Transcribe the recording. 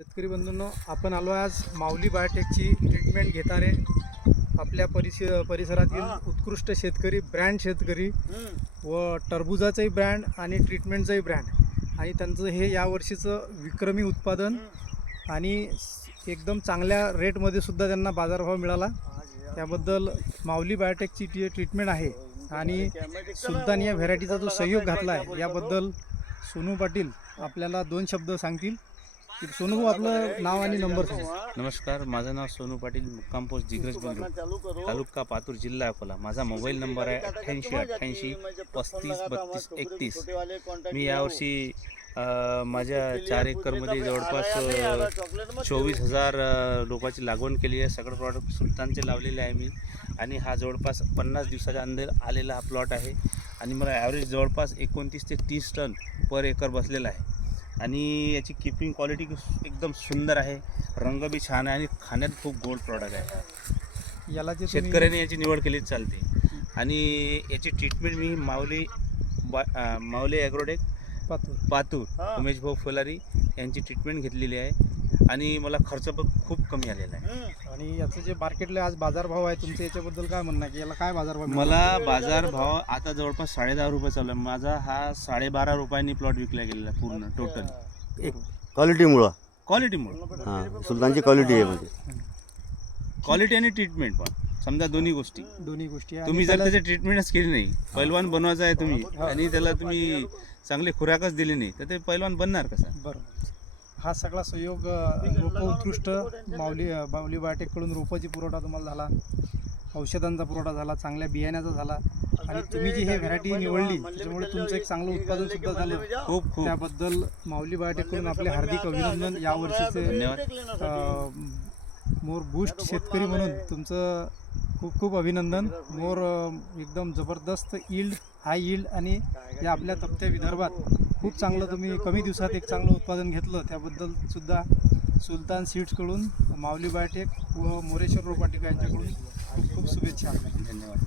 शेतकरी बंधूंनो, आपण आलो आज माऊली बायोटेकची ट्रीटमेंट घेणारे आपल्या परिसरातील उत्कृष्ट शेतकरी, ब्रँड शेतकरी व टरबुजाचाही ब्रँड आणि ट्रीटमेंटचाही ब्रँड आणि त्यांचं हे यावर्षीचं विक्रमी उत्पादन आणि एकदम चांगल्या रेटमध्ये सुद्धा त्यांना बाजारभाव मिळाला. त्याबद्दल माऊली बायोटेकची ट्रीटमेंट आहे आणि सुलतान या व्हेरायटीचा जो सहयोग घातला आहे याबद्दल सोनू पाटील आपल्याला दोन शब्द सांगतील. सोनू भाऊ, आपलं नाव आणि नंबर सांगा. नमस्कार, माझं नाव सोनू पाटील, मुक्काम पोस्ट जिग्रस बुद्रुक, तालुका पातूर, जिल्हा अकोला. माझा मोबाईल नंबर आहे 8888 35 32 31. मी यावर्षी माझ्या 4 एकरमध्ये जवळपास 24,000 रोपाची लागवड केली आहे. सगळं प्रॉडक्ट सुलतानचे लावलेले आहे मी आणि हा जवळपास 50 दिवसाच्या अंदर आलेला हा प्लॉट आहे आणि मला ॲव्हरेज जवळपास 29 ते 30 टन पर एकर बसलेला आहे आणि याची कीपिंग क्वालिटी एकदम सुंदर आहे, रंग बी छान आहे आणि खाण्यात खूप गोड प्रॉडक्ट आहे. याला जे शेतकऱ्यांनी याची निवड केलीच चालते आणि याची ट्रीटमेंट मी माऊली ॲग्रोटेक पातूर उमेश भाऊ फुलारी यांची ट्रीटमेंट घेतलेली आहे आणि मला खर्च पण खूप कमी आलेला आहे. आणि याचं जे मार्केटला आज बाजारभाव आहे तुमचं, याच्याबद्दल काय म्हणणं आहे की याला काय बाजारभाव मिळाला? मला बाजारभाव आता जवळपास 10.5 रुपये चालू आहे. माझा हा 12.5 रुपयांनी प्लॉट विकला गेलेला पूर्ण टोटल क्वालिटीमुळं. हां, सुलतानची क्वालिटी आहे म्हणजे क्वालिटी आणि ट्रीटमेंट पण समजा दोन्ही गोष्टी आहे. तुम्ही जर त्याची ट्रीटमेंटच केली नाही, पैलवान बनवायचा आहे तुम्ही आणि त्याला तुम्ही चांगले खुराकच दिली नाही तर ते पैलवान बनणार कसा? बरोबर. हा सगळा सहयोग रोपं उत्कृष्ट माऊली बायोटेककडून रोपाची पुरवठा तुम्हाला झाला, औषधांचा पुरवठा झाला, चांगल्या बियाण्याचा झाला आणि तुम्ही जी हे व्हरायटी निवडली त्याच्यामुळे तुमचं एक चांगलं उत्पादन सुद्धा झालं. खूप खूप त्याबद्दल माऊली बायोटेककडून आपले हार्दिक अभिनंदन. यावर्षीचे धन्यवाद. मोर बूस्ट शेतकरी म्हणून तुमचं खूप खूप अभिनंदन. मोर एकदम जबरदस्त यील्ड, हाय यील्ड आणि या आपल्या तपत्या विदर्भात खूप चांगलं तुम्ही कमी दिवसात एक चांगलं उत्पादन घेतलं. त्याबद्दल सुद्धा सुलतान सीड्सकडून, माऊली बायोटेक व मोरेश्वर रोपाटिका यांच्याकडून खूप खूप शुभेच्छा. धन्यवाद.